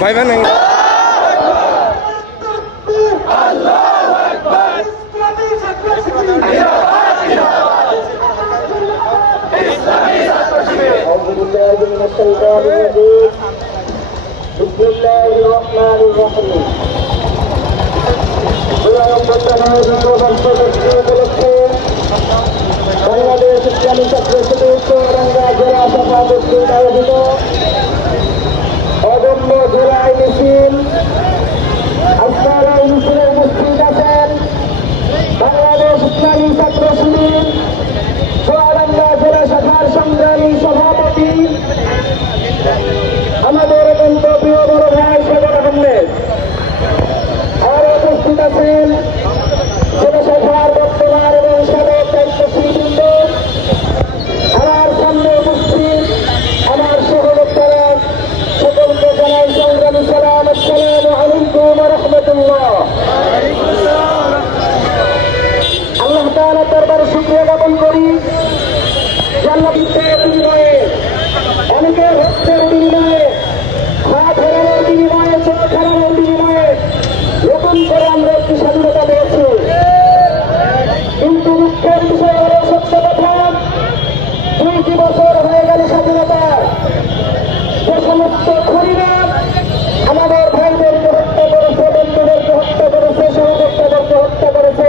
ভাই বানাই বাংলাদেশ ইসলামী ছাত্র শিবির চুয়াডাঙ্গা জেলা শাখা কর্তৃক আয়োজিত অদম্য জেলায় মিছিল। আপনারা এই মিছিলে উপস্থিত আছেন বাংলাদেশ ইসলামী ছাত্র শিবির চুয়াডাঙ্গা জেলা শাখার সংগ্রামী সভাপতি আমাদের অত্যন্ত প্রিয় বড় ভাই সদর আহমেদ। আর উপস্থিত আছেন জেলা শাখার বর্তমান এবং সাবেক দায়িত্বশীলবৃন্দ। আমার সামনে উপস্থিত আমার সহযোদ্ধারা সকলকে জানাই সংগ্রামী সালাম। আসসালামু আলাইকুম ওয়া রাহমাতুল্লাহ। আল্লাহ তাআলার দরবারে শুকরিয়া জ্ঞাপন করি যে আল্লাহ বিনিময়ে অনেকের রক্তের বিনিময়ে হাত হারানোর বিনিময়ে চোখ হারানোর বিনিময়ে নতুন করে আমরা একটি স্বাধীনতা পেয়েছি। কিন্তু দুঃখের বিষয় হল সত্য কথা, ২টি বছর হয়ে গেল স্বাধীনতার। যে সমস্ত খুনিরা আমাদের ভাইদেরকে হত্যা করেছে, বন্ধুদেরকে হত্যা করেছে, সহযোদ্ধাদেরকে হত্যা করেছে,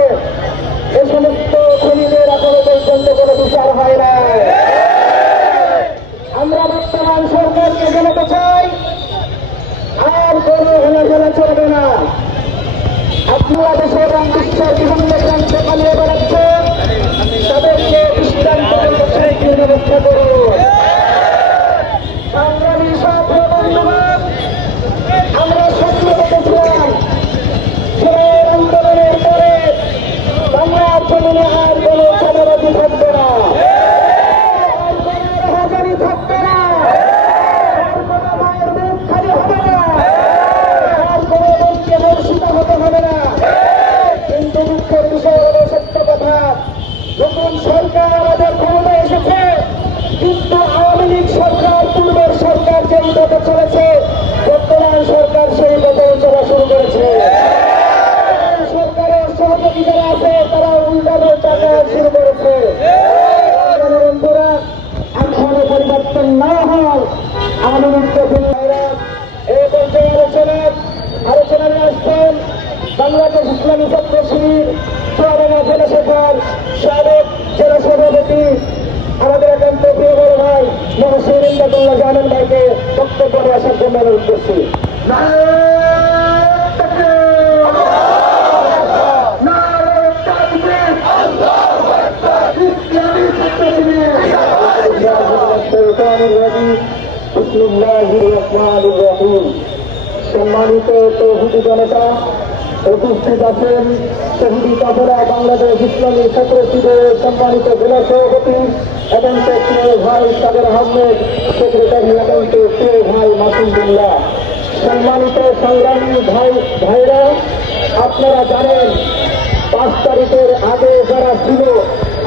এই সমস্ত খুনিদের এখনো পর্যন্ত কোনো বিচার হয় না। আমরা বর্তমান সরকারকে জানাতে চাই আর কোনো হেলাফেলা চলবে না। আপনারা দেশে এবং বিশ্বের বিভিন্ন প্রান্তে পালিয়ে বেড়াচ্ছেন, তাদেরকে দৃষ্টান্ত ব্যবস্থা করুন। সংগ্রামী সাথী বন্ধুগণ, আমরা সত্য দেখেছিলাম যে আন্দোলনের পরে বাংলার জমিনে আর কোনো চাঁদাবাজি থাকবে না, আর কোনো রাহাজানি থাকবে না, আর কোনো মায়ের মুখ খালি হবে না, আর কোনো বোনকে বর্ষিত হতে হবে না। কিন্তু দুঃখের বিষয় হল সত্য কথা, নতুন সরকার আমাদের ক্ষমতায় এসেছে, কিন্তু আওয়ামী লীগ সরকার পূর্বের সরকার যেই পথে চলেছে শাইতানির রাজিম বিসমিল্লাহির রহমানির রহিম। সম্মানিত তৌহিদি জনতা, উপস্থিত আছেন শহীদ কাফেলা বাংলাদেশ ইসলামী ছাত্র শিবিরের সম্মানিত জেলা সভাপতি এবং প্রিয় ভাই সাগর আহমেদ, সেক্রেটারি এবং প্রিয় ভাই মাসুদুল্লাহ। সম্মানিত সংগ্রামী ভাইরা, আপনারা জানেন 5 তারিখের আগে যারা ছিল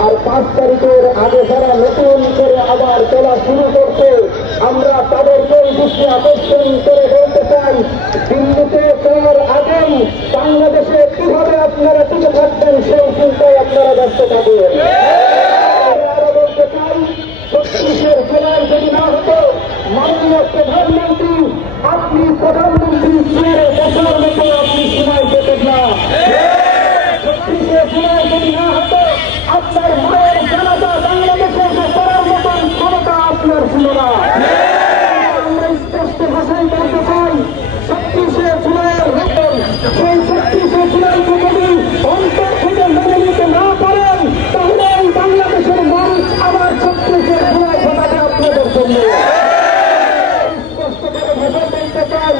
আর 5 তারিখের আগে যারা নতুন করে আবার চলা শুরু করছে, আমরা তাদেরকে দৃষ্টি আকর্ষণ করে বলতে চাই, দিল্লিতে যাওয়ার আগেই বাংলাদেশে কিভাবে আপনারা টিকে থাকবেন সেই চিন্তায় আপনারা ব্যস্ত থাকবেন। আরো বলতে চাই, 36 জেলায় যদি না হতো, মাননীয় প্রধানমন্ত্রী, আপনি প্রধানমন্ত্রী চেয়ারে বসার মতো আপনি সময় পেতেন না। 36 জেলায় যদি না হতো, আপনার মায়ের জানাজা বাংলাদেশে করার মতন ক্ষমতা আপনার ছিল না। আমরা স্পষ্ট ভাষায় বলতে চাই, 36 জুলাইয়ের ঘটন, সেই 36 জুলাইকে যদি অন্তর থেকে মেনে নিতে না পারেন, তাহলে এই বাংলাদেশের মানুষ আবার 36 জুলাই ঘটাবে আপনাদের জন্য। স্পষ্ট করে ভাষায় বলতে চাই,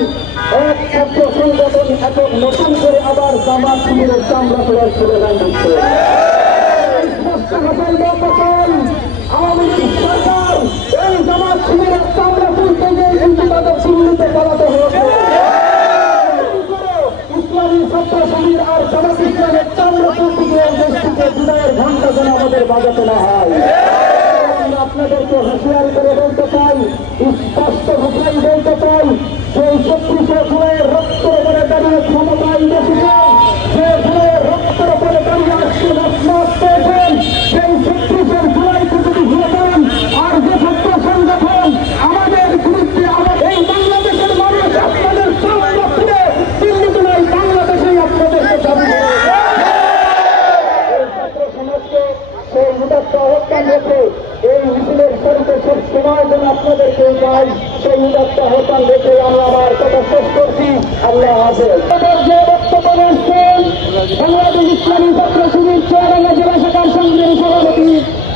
এক ছাত্র সংগঠন এখন নতুন করে আবার জামাত শিবিরের চামড়া পড়ার স্লোগান দিচ্ছে। আওয়ামী লীগ সরকার এই জামাত শিবিরের চামড়া তুলতে গিয়ে কিন্তু তাদের চিহ্নিত করাতে হয়েছে। ইসলামী ছাত্র শিবির আর জামাত ইসলামের চামড়া তুলতে গিয়ে দেশটিকে বিদায়ের ঘণ্টা যেন আমাদের বাজাতে না হয়। আপনাদেরকে হুঁশিয়ারি করে বলতে চাই, স্পষ্ট ভাষায় বলতে চাই, সেই 36 জুলাইয়ের রক্তের উপরে দাঁড়িয়ে ক্ষমতায় বসেছেন, যে জুলাইয়ের রক্তের উপরে দাঁড়িয়ে আজকে রসমাস পেয়েছেন, সেই 36 জুলাইকে যদি ভুলে যান, আর যে ছাত্র সংগঠন আমাদের বিরুদ্ধে এই বাংলাদেশের মানুষ আপনাদের চামড়া তুলে দিল্লিতে নয়, বাংলাদেশেই আপনাদেরকে দাবি করে ছাত্র সমাজকে সেই উদাত্ত আহ্বান রেখে এই মিছিলের শরীরে সব সময় যেন আপনাদেরকে যাই, সেই উদাত্ত আহ্বান রেখে আমরা আমার কথা শেষ করছি। আল্লাহ হাফেজ। যে বক্তব্য রাখছেন বাংলাদেশ ইসলামী ছাত্র শিবির চুয়াডাঙ্গা জেলা শাখার সংগ্রামী সভাপতি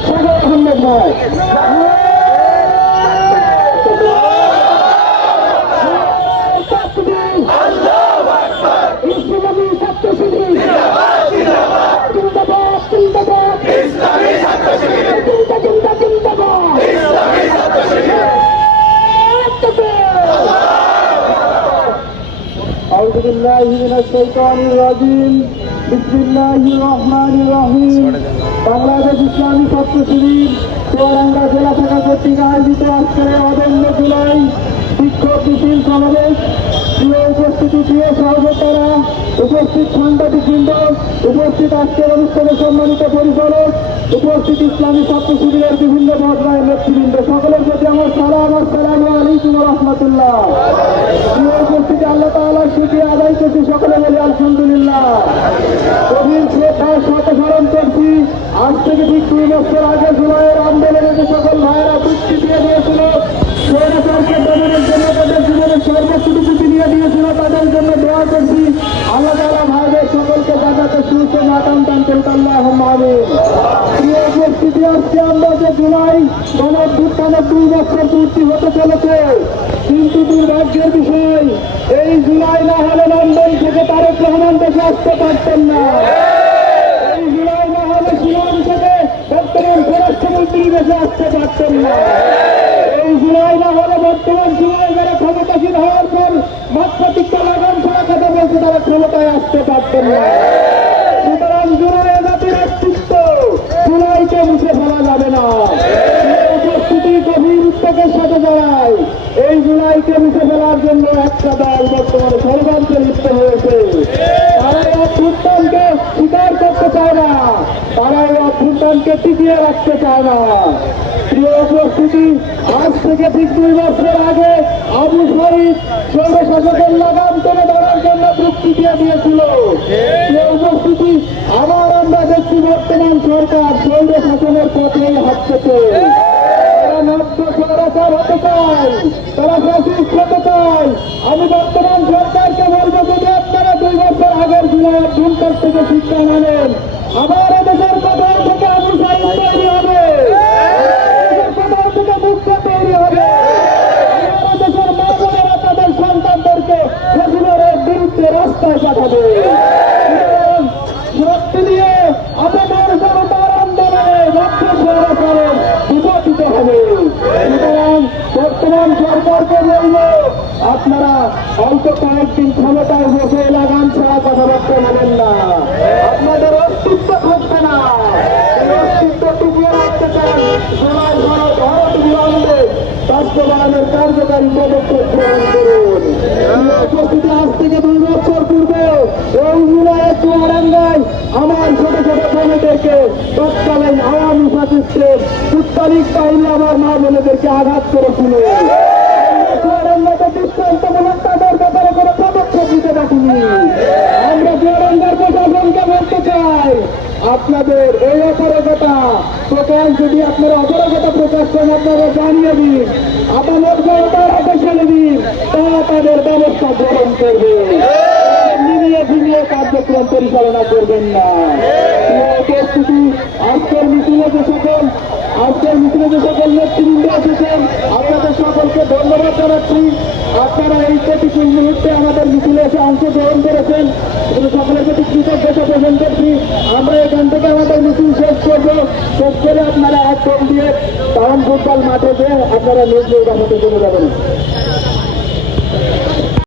সাগর আহমেদ ভাই। ইসলামী ছাত্র শিবির জিন্দাবাদ, জিন্দাবাদ, ইসলামী ছাত্র শিবির জিন্দাবাদ, জিন্দাবাদ, ইসলামী ছাত্র শিবির। আউযু বিল্লাহি মিনাশ শাইতানির রাজিম। বিসমিল্লাহির রহমানির রহিম। বাংলাদেশ ইসলামী ছাত্র শিবির চুয়াডাঙ্গা জেলা শাখা কর্তৃক আয়োজিত আজকের অদম্য জুলাই বিক্ষোভ মিছিল সমাবেশ, প্রিয় উপস্থিতি, প্রিয় সহযোদ্ধারা, উপস্থিত সাংবাদিকবৃন্দ, উপস্থিত আজকের অনুষ্ঠানে সম্মানিত পরিচালক, উপস্থিত ইসলামী ছাত্র শিবিরের বিভিন্ন পর্যায়ের নেতৃবৃন্দ, সকলের প্রতি আমার সালাম, আসসালামু আলাইকুম ওয়া রাহমাতুল্লাহ। প্রিয় উপস্থিতি, আল্লাহ তাআলার শুকরিয়া আদায় করছি, সকলে বলি আলহামদুলিল্লাহ। গভীর শ্রদ্ধার সাথে স্মরণ করছি, আজ থেকে ঠিক 2 বছর আগে জুলাইয়ের আন্দোলনে যে সকল ভাইয়েরা বৃত্তি দিয়ে দিয়েছিল, স্বৈরাচারকে দমনের জন্য তাদের জীবনের সর্বস্বটুকু দিয়ে দিয়েছিল, তাদের জন্য দোয়া করছি। আল্লাহ তাআলা ভাইদের সকলকে জান্নাতে সুস্থ মাতাম দান করুন, আল্লাহুম্মা আমিন। প্রিয় উপস্থিতি, আজকে আমরা যে জুলাই গণঅভ্যুত্থানের 2 বছর পূর্তি হতে চলেছে, কিন্তু দুর্ভাগ্যের বিষয়, এই জুলাই না হলে লন্ডন থেকে তারেক রহমান দেশে আসতে পারতেন না। এই জুলাই না হলে শিলং থেকে বর্তমান স্বরাষ্ট্রমন্ত্রী দেশে আসতে পারতেন না। এই জুলাই না হলে বর্তমান জুলাই যারা ক্ষমতাসীন হওয়ার পর মাত্রাতিক্ত লাগাম ছাড়া কথা বলছে, তারা ক্ষমতায় আসতে পারতেন না। সুতরাং জুলাই জাতির অস্তিত্ব, জুলাইকে মুছে ফেলা যাবে না। উপস্থিতি গভীর উদ্যোগের সাথে জড়ায়, এই জুলাইকে মুছে ফেলার জন্য একটা দল বর্তমানে ষড়যন্ত্রে লিপ্ত হয়েছে। তারা এই অভ্যুত্থানকে স্বীকার করতে চায় না, তারা এই অভ্যুত্থানকে টিকিয়ে রাখতে চায় না। প্রিয় উপস্থিতি, আজ থেকে ঠিক 2 বছর আগে আবু শহীদ স্বৈরশাসকের লাগাম টেনে ধরার জন্য যুক্তি দিয়ে দিয়েছিল। প্রিয় উপস্থিতি, আবার আমরা দেখছি বর্তমান সরকার স্বৈর শাসনের পথেই হাঁটছে। তারা নব্য স্বৈরাচার হতে চায়, তারা ফ্যাসিস্ট হতে চায়। আমি বর্তমান সরকারকে বলবো, যদি আপনারা 2 বছর আগের জুলাইয়ের ভুলটার থেকে শিক্ষা নেন, আবার এদেশের কোথাও থেকে আবু সাইদ তৈরি হবে, কোথাও থেকে মুক্ত তৈরি হবে। রাস্তায় পাঠাবে। শক্তি দিয়ে আমাদের জনতার আন্দোলনে রক্তকরণ বিবর্তিত হবে। সুতরাং বর্তমান সরকারকে বলব, আপনারা অল্প কয়েকদিন ক্ষমতায় বসে লাগান ছাড়া কথাবার্তা বলেন না, আপনাদের অস্তিত্ব থাকবে না। এই অস্তিত্ব টিকিয়ে রাখতে চান, জুলাই সনদ অবিলম্বে বাস্তবায়নের কার্যকারী পদক্ষেপ গ্রহণ করুন। উপস্থিতি আজ থেকে 2 বছর পূর্বে এই জুলাই চুয়াডাঙ্গায় আমার ছোট ছোট বোনেদেরকে তৎকালীন আওয়ামী ফাসিস্টের কুত্তালিক বাহিনী আমার মা বোনেদেরকে আঘাত করেছিল। চুয়াডাঙ্গাতে দৃষ্টান্তমূলক তাদের ব্যাপারে কোনো পদক্ষেপ দিতে দেখিনি। আমরা চুয়াডাঙ্গার প্রশাসনকে বলতে চাই, আপনাদের এই অপরাধতা প্রকাশ, যদি আপনারা অপরাধতা প্রকাশ করেন আপনারা জানিয়ে দিন, আদালত জনতার হাতে ছেড়ে দিন, তারা তাদের ব্যবস্থা গ্রহণ করবে। মিলিয়ে ফিরিয়ে কার্যক্রম পরিচালনা করবেন না। উপস্থিতি আজকের মিছিলে যে সকল নেতৃবৃন্দ এসেছেন, আপনাদের সকলকে ধন্যবাদ জানাচ্ছি। আপনারা এই প্রতিকূল মুহূর্তে আমাদের মিছিলে এসে অংশগ্রহণ করেছেন, সকলের প্রতি কৃতজ্ঞতা পোষণ করছি। আমরা এখান থেকে আমাদের মিছিল শেষ করবো। শেষ করে আপনারা এক দল দিয়ে টাউন ফুটবল মাঠে যে আপনারা নিজ নিজ বাসাতে চলে যাবেন।